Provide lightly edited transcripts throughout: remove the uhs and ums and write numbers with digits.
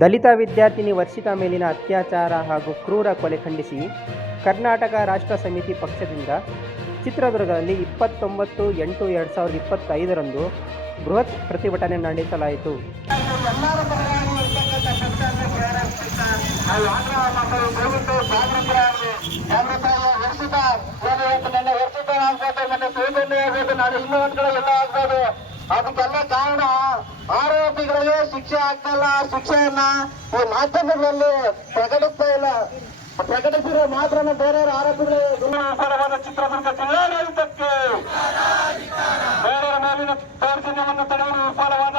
ದಲಿತ ವಿದ್ಯಾರ್ಥಿನಿ ವರ್ಷಿತಾ ಮೇಲಿನ ಅತ್ಯಾಚಾರ ಹಾಗೂ ಕ್ರೂರ ಕೊಲೆ ಖಂಡಿಸಿ ಕರ್ನಾಟಕ ರಾಷ್ಟ್ರ ಸಮಿತಿ ಪಕ್ಷದಿಂದ ಚಿತ್ರದುರ್ಗದಲ್ಲಿ 29/8/2025 ಬೃಹತ್ ಪ್ರತಿಭಟನೆ ನಡೆಸಲಾಯಿತು. ಅದಕ್ಕೆಲ್ಲ ಕಾರಣ ಆರೋಪಿಗಳಿಗೆ ಶಿಕ್ಷೆ ಆಗ್ತಾ ಇಲ್ಲ. ಶಿಕ್ಷೆಯನ್ನ ಈ ಮಾಧ್ಯಮಗಳಲ್ಲಿ ಪ್ರಕಟಿಸ್ತಾ ಇಲ್ಲ. ಪ್ರಕಟಿಸಿರೋ ಮಾತ್ರ ಬೇರೆಯವ್ರ ಆರೋಪಿಗಳು ವಿಫಲವಾದ ಚಿತ್ರದುರ್ಗ ಜಿಲ್ಲಾಡಳಿತಕ್ಕೆ ಬೇರೆಯವರ ಮೇಲಿನ ದೌರ್ಜನ್ಯವನ್ನು ತಡೆಯಲು ವಿಫಲವಾದ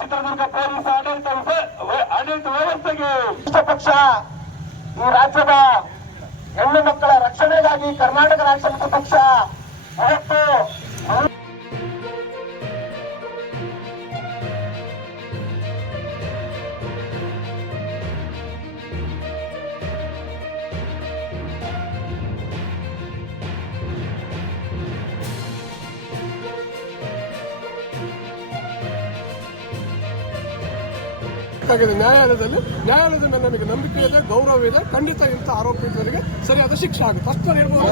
ಚಿತ್ರದುರ್ಗ ಪೊಲೀಸ್ ಆಡಳಿತ ವ್ಯವಸ್ಥೆಗೆ ಪಕ್ಷ ಈ ರಾಜ್ಯದ ಹೆಣ್ಣು ಮಕ್ಕಳ ರಕ್ಷಣೆಗಾಗಿ ಕರ್ನಾಟಕ ರಾಷ್ಟ್ರ ಸಮಿತಿ ಪಕ್ಷ ಇವತ್ತು ನ್ಯಾಯಾಲಯದ ಮೇಲೆ ನಮಗೆ ನಂಬಿಕೆ ಇದೆ, ಗೌರವ ಇದೆ. ಖಂಡಿತ ಇಂಥ ಆರೋಪಿತರಿಗೆ ಸರಿಯಾದ ಶಿಕ್ಷೆ ಆಗುತ್ತೆ. ಅಷ್ಟೇ ಹೇಳ್ಬೋದು.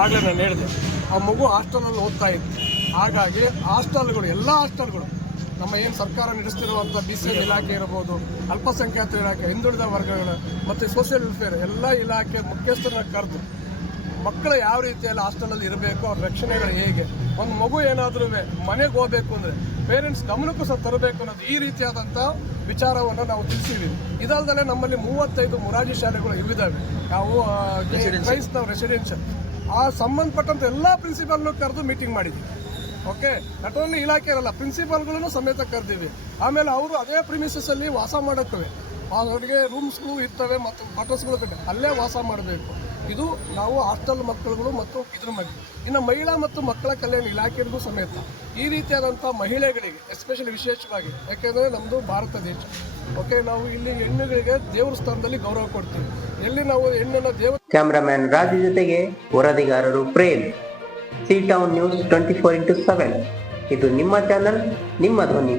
ಆಗ್ಲೇ ನಾನು ಹೇಳಿದೆ, ಆ ಮಗು ಹಾಸ್ಟೆಲಲ್ಲಿ ಓದ್ತಾ ಇತ್ತು. ಹಾಗಾಗಿ ಹಾಸ್ಟೆಲ್ಗಳು, ಎಲ್ಲ ಹಾಸ್ಟೆಲ್ಗಳು ನಮ್ಮ ಏನು ಸರ್ಕಾರ ನಡೆಸ್ತಿರುವಂಥ BCM ಇಲಾಖೆ ಇರಬಹುದು, ಅಲ್ಪಸಂಖ್ಯಾತ ಇಲಾಖೆ, ಹಿಂದುಳಿದ ವರ್ಗಗಳ ಮತ್ತು ಸೋಷಿಯಲ್ ವೆಲ್ಫೇರ್ ಎಲ್ಲ ಇಲಾಖೆ ಮುಖ್ಯಸ್ಥರನ್ನ ಕರೆದು ಮಕ್ಕಳು ಯಾವ ರೀತಿಯಲ್ಲಿ ಹಾಸ್ಟೆಲಲ್ಲಿ ಇರಬೇಕು, ಅವ್ರ ರಕ್ಷಣೆಗಳು ಹೇಗೆ, ಒಂದು ಮಗು ಏನಾದರೂ ಮನೆಗೆ ಹೋಗ್ಬೇಕು ಅಂದರೆ ಪೇರೆಂಟ್ಸ್ ಗಮನಕ್ಕೂ ಸಹ ತರಬೇಕು ಅನ್ನೋದು ಈ ರೀತಿಯಾದಂಥ ವಿಚಾರವನ್ನು ನಾವು ತಿಳಿಸಿದ್ದೀವಿ. ಇದಲ್ಲದೆ ನಮ್ಮಲ್ಲಿ 35 ಮೊರಾರ್ಜಿ ಶಾಲೆಗಳು ಇವಿದ್ದಾವೆ. ನಾವು ಕ್ರೈಸ್ತವ ರೆಸಿಡೆನ್ಷಿಯಲ್ ಆ ಸಂಬಂಧಪಟ್ಟಂತ ಎಲ್ಲ ಪ್ರಿನ್ಸಿಪಾಲ್ನು ಕರೆದು ಮೀಟಿಂಗ್ ಮಾಡಿದ್ವಿ. ಓಕೆ, ನಾಟ್ ಓನ್ಲಿ ಇಲಾಖೆ ಇರಲ್ಲ, ಪ್ರಿನ್ಸಿಪಾಲ್ಗಳನ್ನು ಸಮೇತ ಕರೆದಿವಿ. ಆಮೇಲೆ ಅವರು ಅದೇ ಪ್ರಿಮಿಸಸ್ ಅಲ್ಲಿ ವಾಸ ಮಾಡೋಕ್ಕವೆ, ಅವರಿಗೆ ರೂಮ್ಸ್ಗಳು ಇರ್ತವೆ ಮತ್ತು ಕ್ವಾರ್ಟರ್ಸ್ಗಳು ಅಲ್ಲೇ ವಾಸ ಮಾಡಬೇಕು. ಇದು ನಾವು ಹಾಸ್ಟೆಲ್ ಮಕ್ಕಳುಗಳು ಮತ್ತು ಇದ್ರ ಬಗ್ಗೆ. ಇನ್ನು ಮಹಿಳಾ ಮತ್ತು ಮಕ್ಕಳ ಕಲ್ಯಾಣ ಇಲಾಖೆಗೂ ಸಮೇತ ಈ ರೀತಿಯಾದಂಥ ಮಹಿಳೆಗಳಿಗೆ ಎಸ್ಪೆಷಲಿ ವಿಶೇಷವಾಗಿ, ಯಾಕೆಂದರೆ ನಮ್ಮದು ಭಾರತ ದೇಶ. ಓಕೆ, ನಾವು ಇಲ್ಲಿ ಹೆಣ್ಣುಗಳಿಗೆ ದೇವ್ರ ಸ್ಥಾನದಲ್ಲಿ ಗೌರವ ಕೊಡ್ತೀವಿ. ಎಲ್ಲಿ ನಾವು ಹೆಣ್ಣನ್ನು ದೇವ. ಕ್ಯಾಮರಾಮ್ಯಾನ್ ರಾಜು ಜೊತೆಗೆ ವರದಿಗಾರರು Prem. C town news 24x7. ಇದು ನಿಮ್ಮ ಚಾನಲ್, ನಿಮ್ಮ ಧ್ವನಿ.